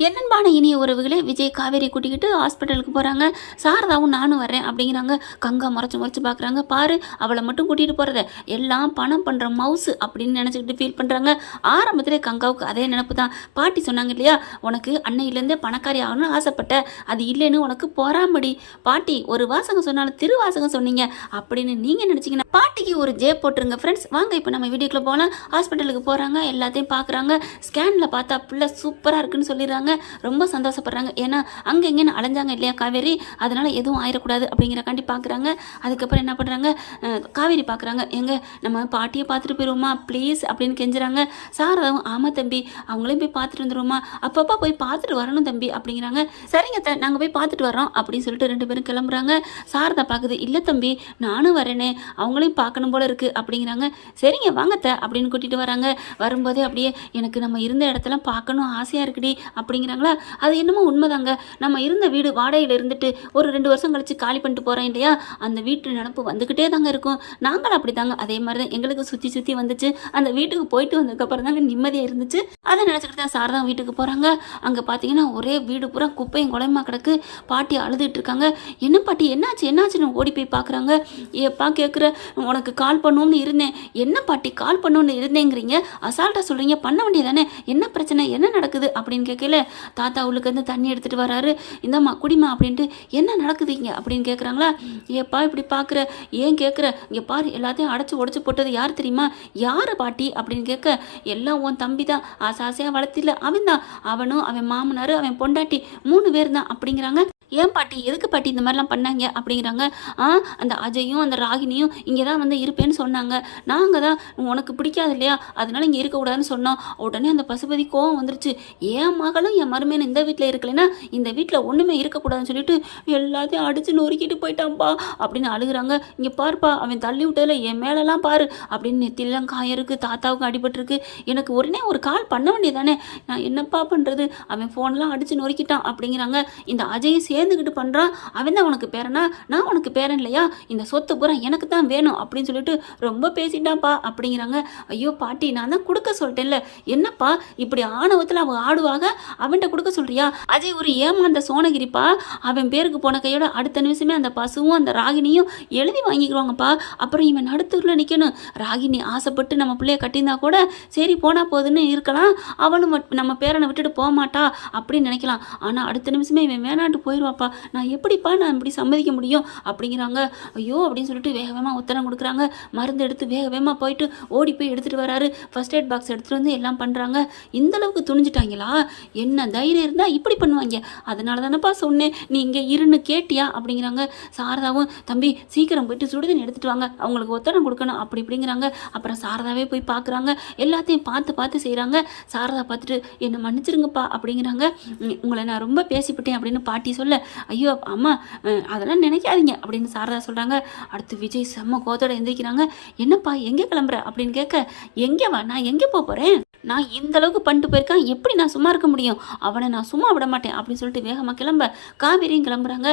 என்னன்பான இனிய உறவுகளே விஜய் காவேரி கூட்டிக்கிட்டு ஹாஸ்பிட்டலுக்கு போகிறாங்க சாரதாவும் நானும் வரேன் அப்படிங்கிறாங்க. கங்கா முறைச்சி முறைச்சி பார்க்குறாங்க பாரு அவளை மட்டும் கூட்டிகிட்டு போகிறத எல்லாம் பணம் பண்ணுற மவுசு அப்படின்னு நினச்சிக்கிட்டு ஃபீல் பண்ணுறாங்க ஆரம்பத்திலே கங்காவுக்கு அதே நினப்பு தான் பாட்டி சொன்னாங்க இல்லையா உனக்கு அன்னையிலேருந்தே பணக்காரி ஆகணும்னு ஆசைப்பட்ட. அது இல்லைன்னு உனக்கு பொறாமடி. பாட்டி ஒரு வாசகம் சொன்னாலும் திருவாசகம் சொன்னீங்க அப்படின்னு நீங்கள் நினச்சிங்கன்னா பாட்டிக்கு ஒரு ஜே போட்டுருங்க ஃப்ரெண்ட்ஸ் வாங்க இப்போ நம்ம வீடியோக்குள்ளே போகலாம் ஹாஸ்பிட்டலுக்கு போகிறாங்க எல்லாத்தையும் பார்க்குறாங்க ஸ்கேனில் பார்த்தா பிள்ளை சூப்பராக இருக்குன்னு சொல்லிடுறாங்க. ரொம்ப சந்தோஷப்படுறாங்க. ஏன்னா அங்கே இங்கேன்னு அலைஞ்சாங்க இல்லையா காவேரி? அதனால் எதுவும் ஆயிடக்கூடாது அப்படிங்கிறக்காண்டி பார்க்குறாங்க அதுக்கப்புறம் என்ன பண்ணுறாங்க காவேரி பார்க்குறாங்க எங்க நம்ம பாட்டியை பார்த்துட்டு போயிடுவோமா ப்ளீஸ் அப்படின்னு கெஞ்சுறாங்க. சாரதாவும் ஆமாம் தம்பி அவங்களையும் போய் பார்த்துட்டு வந்துடுவோமா அப்பப்போ போய் பார்த்துட்டு வரணும் தம்பி அப்படிங்கிறாங்க. சரிங்க த நாங்கள் போய் பார்த்துட்டு வரோம் அப்படின்னு சொல்லிட்டு ரெண்டு பேரும் கிளம்புறாங்க. சாரதா பார்க்குது இல்லை தம்பி நானும் வரேனே. அவங்களையும் பார்க்கணும் போல இருக்குது அப்படிங்கிறாங்க. சரிங்க வாங்கத்த அப்படின்னு கூட்டிகிட்டு வராங்க. வரும்போதே அப்படியே எனக்கு நம்ம இருந்த இடத்தெல்லாம் பார்க்கணும் ஆசையாக இருக்குடி அப்படிங்கிறாங்களா? அது என்னமோ உண்மைதாங்க. நம்ம இருந்த வீடு வாடகையில் இருந்துட்டு ஒரு ரெண்டு வருஷம் கழித்து காலி பண்ணிட்டு போகிறோம் இல்லையா? அந்த வீட்டு நினப்பு வந்துக்கிட்டே தாங்க இருக்கும். நாங்களும் அப்படி தாங்க அதே மாதிரி தான் எங்களுக்கு சுற்றி சுற்றி வந்துச்சு. அந்த வீட்டுக்கு போயிட்டு வந்ததுக்கப்புறம் தாங்க நிம்மதியாக இருந்துச்சு. அதை நினச்சிக்கிட்டு தான் சார் தான் வீட்டுக்கு போகிறாங்க அங்கே பார்த்தீங்கன்னா ஒரே வீடு பூரா குப்பையும் குழம்பா கிடக்கு. பாட்டி அழுதுட்டு இருக்காங்க. என்ன பாட்டி என்னாச்சு? என்னாச்சுன்னு ஓடி போய் பார்க்குறாங்க ஏப்பா கேட்குற உனக்கு கால் பண்ணுவோம்னு இருந்தேன். என்ன பாட்டி கால் பண்ணுவோம்னு இருந்தேங்கிறீங்க? அசால்ட்டாக சொல்கிறீங்க பண்ண வேண்டியதானே என்ன பிரச்சனை? என்ன நடக்குது? அப்படின்னு கேட்கல தாத்தா உள்ளுக்கு வந்து தண்ணி எடுத்துகிட்டு வராரு. இந்தாம்மா குடிமா அப்படின்ட்டு என்ன நடக்குது இங்கே? அப்படின்னு கேட்குறாங்களா ஏப்பா இப்படி பார்க்குற ஏன் கேட்குற இங்கே பாரு எல்லாத்தையும் அடைச்சி உடச்சி போட்டது யார் தெரியுமா? யார் பாட்டி? அப்படின்னு கேட்க எல்லாம் உன் தம்பி தான். ஆசை ஆசையாக வளர்த்தில அவன் தான். அவனும் அவன் மாமனார் அவன் பொண்டாட்டி மூணு பேர் தான். அப்படிங்கிறாங்க. ஏன் பாட்டி எதுக்கு பாட்டி இந்த மாதிரிலாம் பண்ணாங்க? அப்படிங்கிறாங்க. ஆ அந்த அஜயும் அந்த ராகினியும் இங்கே தான் வந்து இருப்பேன்னு சொன்னாங்க. நாங்கள் தான் உனக்கு பிடிக்காது இல்லையா? அதனால இங்கே இருக்கக்கூடாதுன்னு சொன்னோம். உடனே அந்த பசுபதி கோவம் வந்துருச்சு. என் மகளும் என் மருமையான இந்த வீட்டில் இருக்கலைன்னா இந்த வீட்டில் ஒன்றுமே இருக்கக்கூடாதுன்னு சொல்லிட்டு எல்லாத்தையும் அடித்து நொறுக்கிட்டு போயிட்டான்ப்பா அப்படின்னு அழுகுறாங்க. இங்கே பாருப்பா அவன் தள்ளி விட்டதில் என் மேலெல்லாம் பாரு அப்படின்னு நெத்திலாம் காயம் இருக்குது தாத்தாவுக்கு அடிபட்டிருக்கு. எனக்கு உடனே ஒரு கால் பண்ண வேண்டியதானே நான் என்னப்பா பண்ணுறது அவன் ஃபோன்லாம் அடித்து நொறுக்கிட்டான் அப்படிங்கிறாங்க. இந்த அஜயும் சேர்ந்துக்கிட்டு பண்ணுறான் அவன் தான் உனக்கு பேரனா? நான் உனக்கு பேரன் இல்லையா? இந்த சொத்து பூரா எனக்கு தான் வேணும் அப்படின்னு சொல்லிட்டு ரொம்ப பேசிட்டான்ப்பா அப்படிங்கிறாங்க. ஐயோ பாட்டி நான் தான் கொடுக்க சொல்லிட்டேன்ல. என்னப்பா இப்படி ஆணவத்தில் அவன் ஆடுவாங்க அவன்கிட்ட கொடுக்க சொல்றியா? அஜய் ஒரு ஏமாந்த சோனகிரிப்பா. அவன் பேருக்கு போன கையோட அடுத்த நிமிஷமே அந்த பசுவும் அந்த ராகினியும் எழுதி வாங்கிக்குவாங்கப்பா அப்புறம் இவன் நடுத்தூரில் நிற்கணும் ராகினி ஆசைப்பட்டு நம்ம பிள்ளைய கட்டியிருந்தா கூட சரி போனா போகுதுன்னு இருக்கலாம். அவளும் மட்- நம்ம பேரனை விட்டுட்டு போக மாட்டா அப்படின்னு நினைக்கலாம். ஆனால் அடுத்த நிமிஷமே இவன் வேணாட்டு பாப்பா நான் எப்படிப்பா நான் இப்படி சம்மதிக்க முடியும்? அப்படிங்கிறாங்க. ஐயோ அப்படின்னு சொல்லிட்டு வேக வேகமாக உத்தரம் கொடுக்குறாங்க. மருந்து எடுத்து வேக வேகமாக போயிட்டு ஓடி போய் எடுத்துகிட்டு வராரு. ஃபர்ஸ்ட் எய்ட் பாக்ஸ் எடுத்துகிட்டு வந்து எல்லாம் பண்ணுறாங்க இந்தளவுக்கு துணிஞ்சிட்டாங்களா? என்ன தைரியம் இருந்தால் இப்படி பண்ணுவாங்க? அதனால தானப்பா சொன்னேன். நீ இங்கே இருன்னு கேட்டியா? அப்படிங்கிறாங்க. சாரதாவும் தம்பி சீக்கிரம் போயிட்டு சுடுதண்ணி எடுத்துகிட்டு வாங்க. அவங்களுக்கு உத்தரம் கொடுக்கணும். அப்படி இப்படிங்கிறாங்க. அப்புறம் சாரதாவே போய் பார்க்குறாங்க எல்லாத்தையும் பார்த்து பார்த்து செய்கிறாங்க சாரதா பார்த்துட்டு என்னை மன்னிச்சிருங்கப்பா. அப்படிங்கிறாங்க. உங்களை நான் ரொம்ப பேசிவிட்டேன் அப்படின்னு பாட்டி சொல்ல ஐயோ அம்மா அதெல்லாம் நினைக்காதீங்க அப்படின்னு சாரதா சொல்கிறாங்க அடுத்து விஜய் செம்ம கோத்தோட எந்திரிக்கிறாங்க. என்னப்பா எங்கே கிளம்புற அப்படின்னு கேட்க எங்கே வா நான் எங்கே போக போகிறேன் நான் இந்த அளவுக்கு பண்ணிட்டு போயிருக்கேன். எப்படி நான் சும்மா இருக்க முடியும்? அவனை நான் சும்மா விட மாட்டேன். அப்படின்னு சொல்லிட்டு வேகமாக கிளம்ப காவேரியும் கிளம்புறாங்க.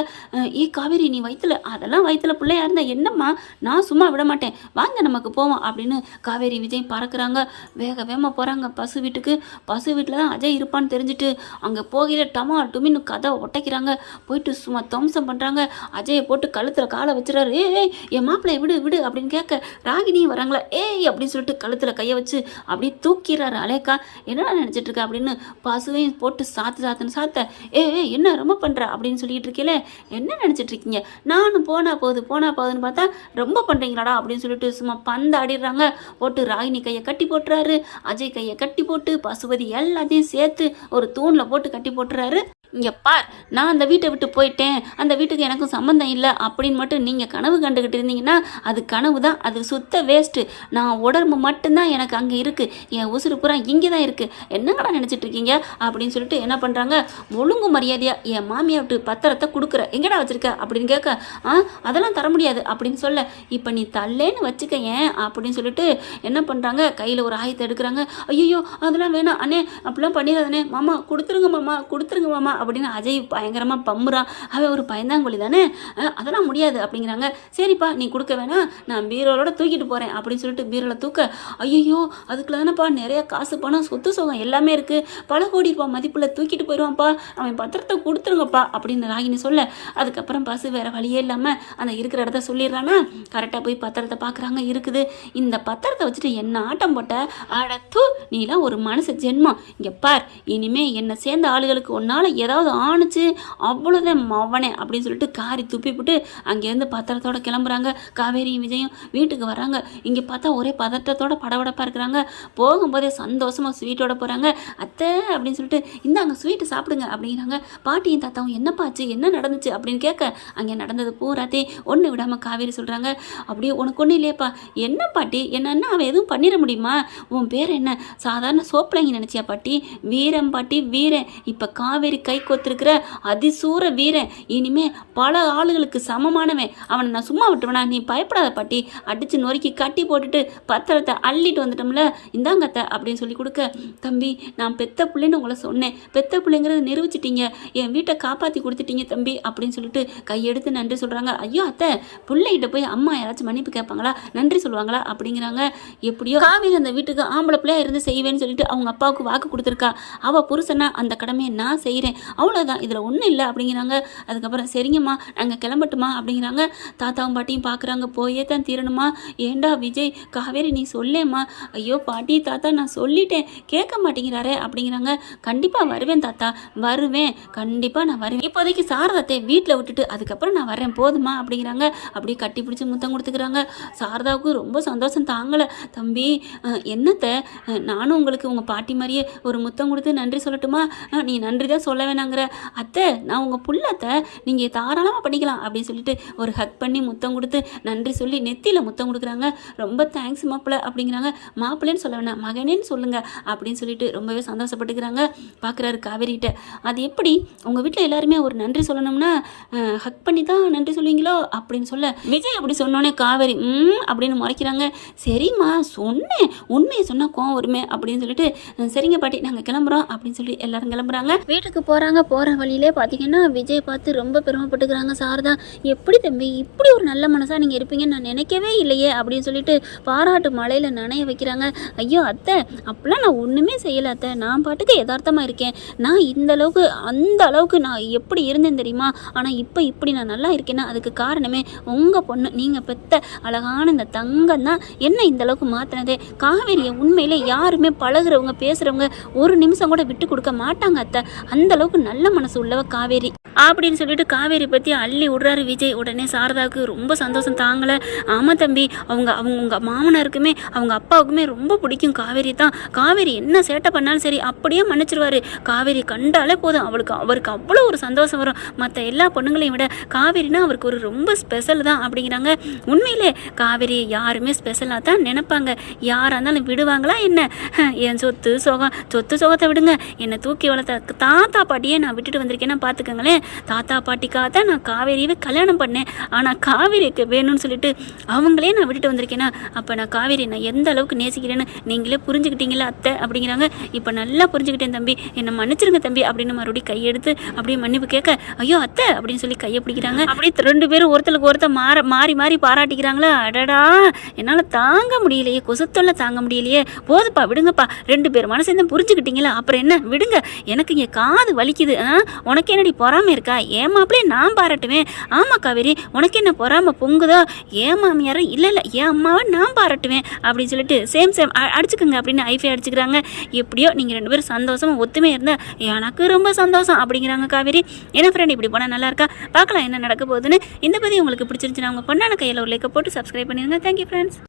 ஏ காவேரி நீ வயிற்றுல அதெல்லாம் வயிற்றுல பிள்ளையா இருந்தா என்னம்மா? நான் சும்மா விட மாட்டேன். வாங்க நமக்கு போவோம் அப்படின்னு காவேரி விஜய் பறக்குறாங்க. வேக வேகமாக போகிறாங்க பசு வீட்டுக்கு. பசு வீட்டில் தான் அஜய் இருப்பான்னு தெரிஞ்சுட்டு அங்கே போகையில டமா டுமின்னு கதை ஒட்டைக்கிறாங்க. போயிட்டு சும்மா துவம்சம் பண்ணுறாங்க அஜயை போட்டு கழுத்தில் காலை வச்சுறாரு. ஏய் என் மாப்பிள்ளை விடு விடு அப்படின்னு கேட்க ராகினியும் வராங்களா? ஏய் அப்படின்னு சொல்லிட்டு கழுத்தில் கையை வச்சு அப்படியே தூக்கிறாரு அலேக்கா என்னடா நினச்சிட்டு இருக்க அப்படின்னு பசுவையும் போட்டு சாத்து சாத்துன்னு சாத்த ஏ என்ன ரொம்ப பண்ணுற அப்படின்னு சொல்லிட்டு இருக்கீங்களே என்ன நினச்சிட்டு இருக்கீங்க நானும் போனா போகுது போனா போகுதுன்னு பார்த்தா ரொம்ப பண்ணுறீங்களாடா அப்படின்னு சொல்லிட்டு சும்மா பந்து ஆடிடுறாங்க. போட்டு ராகினி கையை கட்டி போட்டுறாரு அஜய் கையை கட்டி போட்டு பசுபதி எல்லாத்தையும் சேர்த்து ஒரு தூணில் போட்டு கட்டி போட்டுறாரு. இங்கே பார் நான் அந்த வீட்டை விட்டு போயிட்டேன். அந்த வீட்டுக்கு எனக்கும் சம்மந்தம் இல்லை அப்படின்னு மட்டும் நீங்கள் கனவு கண்டுக்கிட்டு இருந்தீங்கன்னா அது கனவு தான். அது சுத்த வேஸ்ட்டு நான் உடம்பு மட்டும்தான் எனக்கு அங்கே இருக்குது என் உசுறு பூரா இங்கே தான் இருக்குது என்னங்கடா நினச்சிட்டு இருக்கீங்க? அப்படின்னு சொல்லிட்டு என்ன பண்ணுறாங்க ஒழுங்கு மரியாதையாக என் மாமியை விட்டு பத்திரத்தை கொடுக்குற. எங்கடா வச்சுருக்க? அப்படின்னு கேட்க ஆ அதெல்லாம் தர முடியாது. அப்படின்னு சொல்ல இப்போ நீ தள்ளேன்னு வச்சுக்க ஏன்? அப்படின்னு சொல்லிட்டு என்ன பண்ணுறாங்க கையில் ஒரு ஆயத்தை எடுக்கிறாங்க. ஐயோ அதெல்லாம் வேணாம். அண்ணே அப்படிலாம் பண்ணிடாதண்ணே. மாமா கொடுத்துருங்க மாமா கொடுத்துருங்க மாமா. அப்படின்னு அஜய் பயங்கரமாக பம்புறான். அவன் ஒரு பயந்தாங்கொழி தானே? அதெல்லாம் முடியாது அப்படிங்கிறாங்க. சரிப்பா நீ கொடுக்க வேணாம். நான் பீரோலோட தூக்கிட்டு போகிறேன் அப்படின்னு சொல்லிட்டு பீரோவில் தூக்க ஐயோ அதுக்குள்ள தானேப்பா நிறைய காசு பணம் சொத்து சுகம் எல்லாமே இருக்குது பல கோடி ரூபாய் மதிப்பில் தூக்கிட்டு போயிடுவான்ப்பா அவன் பத்திரத்தை கொடுத்துருங்கப்பா அப்படின்னு ராகினி சொல்ல அதுக்கப்புறம் பஸ் வேறு வழியே இல்லாமல் அந்த இருக்கிற இடத்த சொல்லிடுறானா. கரெக்டாக போய் பத்திரத்தை பார்க்குறாங்க இருக்குது. இந்த பத்திரத்தை வச்சுட்டு என்ன ஆட்டம் போட்ட? அடத்து நீலாம் ஒரு மனசு ஜென்மம். இங்கே பார் இனிமே என்னை சேர்ந்த ஆளுகளுக்கு உன்னால் ஏதாவது ஆணுச்சு அவ்வளோதான் மவனே அப்படின்னு சொல்லிட்டு காரி துப்பி அங்கேருந்து பத்திரத்தோட கிளம்புறாங்க. காவேரியும் விஜயும் வீட்டுக்கு வராங்க இங்கே பார்த்தா ஒரே பதட்டத்தோட படபடப்பாக இருக்கிறாங்க. போகும்போதே சந்தோஷமாக ஸ்வீட்டோட போகிறாங்க அத்தை அப்படின்னு சொல்லிட்டு இந்தாங்க ஸ்வீட்டு சாப்பிடுங்க அப்படிங்கிறாங்க. பாட்டியும் தாத்தாவும் என்னப்பாச்சு என்ன நடந்துச்சு? அப்படின்னு கேட்க அங்கே நடந்தது பூராத்தே ஒன்று விடாமல் காவேரி சொல்கிறாங்க அப்படியே உனக்கு ஒன்றும் இல்லையாப்பா. என்ன பாட்டி? என்னன்னா அவன் எதுவும் பண்ணிட முடியுமா? உன் பேர் என்ன? சாதாரண சோப்பிளைங்க நினச்சியா பாட்டி? வீரம் பாட்டி வீரன். இப்போ காவேரி கை கொத்திருக்கிற அதிசூர வீரன். இனிமே பல ஆளுகளுக்கு சமமானவன். அவனை நான் சும்மா விட்டுவனா நீ பயப்படாத பாட்டி. அடிச்சு நொறுக்கி கட்டி போட்டுட்டு பத்திரத்தை அள்ளிட்டு வந்துட்டோம்ல. இந்தாங்கத்தை அப்படின்னு சொல்லி கொடுக்க தம்பி நான் பெத்த பிள்ளைன்னு உங்களை சொன்னேன். பெத்த பிள்ளைங்கிறத நிரூபிச்சிட்டீங்க. என் வீட்டை காப்பாற்றி கொடுத்துட்டீங்க தம்பி அப்படின்னு சொல்லிட்டு கையெடுத்து நன்றி சொல்கிறாங்க ஐயோ அத்தை பிள்ளைகிட்ட போய் அம்மா யாராச்சும் மன்னிப்பு கேட்பாங்களா? நன்றி சொல்லுவாங்களா? அப்படிங்கிறாங்க. எப்படியோ காவேரி அந்த வீட்டுக்கு ஆம்பளை பிள்ளையா இருந்து செய்வேன்னு சொல்லிட்டு அவங்க அப்பாவுக்கு வாக்கு கொடுத்துருக்கா. அவள் புருஷனா அந்த கடமையை நான் செய்கிறேன் அவ்வளோதான் இதில் ஒன்றும் இல்லை அப்படிங்கிறாங்க. அதுக்கப்புறம் சரிங்கம்மா நாங்கள் கிளம்பட்டுமா அப்படிங்கிறாங்க. தாத்தாவும் பாட்டியும் பார்க்குறாங்க போயே தான் தீரணுமா? ஏண்டா விஜய் காவேரி நீ சொல்லேம்மா? ஐயோ பாட்டி தாத்தா நான் சொல்லிட்டேன். கேட்க மாட்டேங்கிறாரே அப்படிங்கிறாங்க. கண்டிப்பாக வருவேன் தாத்தா. வருவேன். கண்டிப்பாக நான் வருவேன். இப்போதைக்கு சாரதாத்தை வீட்டில் விட்டுட்டு அதுக்கப்புறம் நான் வரேன் போதுமா அப்படிங்கிறாங்க. அப்படியே கட்டி பிடிச்சி முத்தம் கொடுத்துக்கிறாங்க. சாரதாவுக்கு ரொம்ப சந்தோஷம். தாங்கலை. தம்பி என்னத்தை? நானும் உங்களுக்கு உங்கள் பாட்டி மாதிரியே ஒரு முத்தம் கொடுத்து நன்றி சொல்லட்டுமா? நீ நன்றி தான் சொல்ல வேணாங்கிற அத்தை நான் உங்கள் புள்ளத்தை நீங்கள் தாராளமாக பண்ணிக்கலாம். அப்படின்னு சொல்லிட்டு ஒரு ஹக் பண்ணி முத்தம் கொடுத்து நன்றி சொல்லி நெத்தியில் முத்தம் கொடுக்குறாங்க. ரொம்ப தேங்க்ஸ் மாப்பிள்ளை அப்படிங்கிறாங்க. மாப்பிள்ளைன்னு சொல்ல வேணாம் மகனேன்னு சொல்லுங்கள் அப்படின்னு சொல்லிட்டு ரொம்பவே சந்தோஷப்பட்டுக்கிறாங்க. பார்க்குறாரு காவேரிகிட்ட அது எப்படி? உங்கள் வீட்டில் எல்லாருமே ஒரு நன்றி சொல்லணும்னா ஹக் பண்ணி தான் நன்றி சொல்லுவீங்களோ? அப்படின்னு சொல்ல விஜய் அப்படி சொன்னோன்னே காவேரி ம் அப்படின்னு முறைக்கிறாங்க. சரிம்மா சொன்னேன். உண்மையை சொன்னால் கோவம் வருமே அப்படின்னு சொல்லிட்டு சரிங்க பாட்டி நாங்கள் கிளம்புறோம் அப்படின்னு சொல்லி எல்லாரும் கிளம்புறாங்க. வீட்டுக்கு போகிறாங்க போகிற வழியிலே பார்த்தீங்கன்னா விஜய் பார்த்து ரொம்ப பெருமைப்பட்டுக்கிறாங்க. சாரதா எப்படி தம்பி இப்படி ஒரு நல்ல மனசாக நீங்கள் இருப்பீங்கன்னு நான் நினைக்கவே இல்லையே அப்படின்னு சொல்லிட்டு பாராட்டு மலையில் நனைய வைக்கிறாங்க. ஐயோ அத்தை அப்போலாம் நான் ஒன்றுமே செய்யலை அத்தை. நான் பாட்டுக்கு யதார்த்தமாக இருக்கேன். நான் இந்த அளவுக்கு அந்த அளவுக்கு நான் எப்படி இருந்தேன் தெரியுமா? ஆனால் இப்போ இப்படி நான் நல்லா இருக்கேன்னா அதுக்கு காரணமே உங்கள் பொண்ணு. நீங்கள் பெத்த அழகான இந்த தங்கம் தான். என்ன இந்த அளவுக்கு மாற்றினதே காவேரியை உண்மையிலே யாருமே பழகுறவங்க பேசுகிறவங்க ஒரு நிமிஷம் கூட விட்டு கொடுக்க மாட்டாங்க அத்தை. அந்த அளவுக்கு நல்ல மனசு உள்ளவ காவேரி. அப்படின்னு சொல்லிட்டு காவேரி பற்றி அள்ளி விடுறாரு விஜய். உடனே சாரதாவுக்கு ரொம்ப சந்தோஷம் தாங்கலை. ஆமாம் தம்பி அவங்க அவங்க உங்கள் மாமனாருக்குமே அவங்க அப்பாவுக்குமே ரொம்ப பிடிக்கும் காவேரி தான். காவேரி என்ன சேட்டை பண்ணாலும் சரி அப்படியே மன்னிச்சிருவாரு. காவேரி கண்டாலே போதும். அவளுக்கு அவருக்கு அவ்வளோ ஒரு சந்தோஷம் வரும். மற்ற எல்லா பொண்ணுங்களையும் விட காவேரினா அவருக்கு ஒரு ரொம்ப ஸ்பெஷல் தான் அப்படிங்கிறாங்க. உண்மையிலே காவேரி யாருமே ஸ்பெஷலாக தான் நினைப்பாங்க. யாராக இருந்தாலும் விடுவாங்களா என்ன? என் சொத்து சுகம் சொத்து சுகத்தை விடுங்க. என்னை தூக்கி வளர்த்த தாத்தா பாட்டியே நான் விட்டுட்டு வந்திருக்கேன்னா பார்த்துக்கங்களேன் தாத்தா பாட்டிக்காக தான் நான் காவேரியவே கல்யாணம் பண்ணேன். ஆனால் காவேரிக்கு வேணும்னு சொல்லிட்டு அவங்களே நான் விட்டுட்டு வந்திருக்கேனா? அப்போ நான் காவேரி நான் எந்த அளவுக்கு நேசிக்கிறேன்னு நீங்களே புரிஞ்சுக்கிட்டீங்களா அத்தை? அப்படிங்கிறாங்க. இப்போ நல்லா புரிஞ்சுக்கிட்டேன் தம்பி. என்னை மன்னிச்சிருங்க தம்பி. அப்படின்னு மறுபடியும் கையெடுத்து அப்படியே மன்னிப்பு கேட்க ஐயோ அத்தை! அப்படின்னு சொல்லி கையை பிடிக்கிறாங்க. அப்படியே ரெண்டு பேரும் ஒருத்தருக்கு ஒருத்தர் மாற மாறி மாறி பாராட்டிக்கிறாங்களா? அடடா! என்னால் தாங்க முடியலையே. கொசுத்தொல்லை தாங்க முடியலையே. போதுப்பா விடுங்கப்பா. ரெண்டு பேர் மனசு புரிஞ்சுக்கிட்டீங்களா? அப்புறம் என்ன? விடுங்க. எனக்கு இங்கே காது வலிக்குது. ஆ உனக்கு என்னடி பொறாமை இருக்கா? ஏன் மாப்பிளையே நான் பாராட்டுவேன். ஆமாம் காவேரி உனக்கு என்ன பொறாமை பொங்குதோ? ஏன் மாமியாரோ இல்லை இல்லை என் அம்மாவை நான் பாராட்டுவேன் அப்படின்னு சொல்லிட்டு சேம் சேம் அடிச்சுக்கோங்க அப்படின்னு ஐஃபை அடிச்சுக்கிறாங்க. எப்படியோ நீங்கள் ரெண்டு பேரும் சந்தோஷமாக ஒத்துமையாக இருந்தால் எனக்கு ரொம்ப சந்தோஷம் அப்படிங்கிறாங்க காவேரி. என்ன ஃப்ரெண்ட் இப்படி போனால் நல்லா இருக்கா? பார்க்கலாம் என்ன நடக்க போகுதுன்னு. இந்த பதிவு உங்களுக்கு பிடிச்சிருந்துச்சுன்னா உங்கள் பொண்ணான கையில் ஒரு லைக்கை போட்டு சப்ஸ்கிரைப் பண்ணிடுங்க. Thank you friends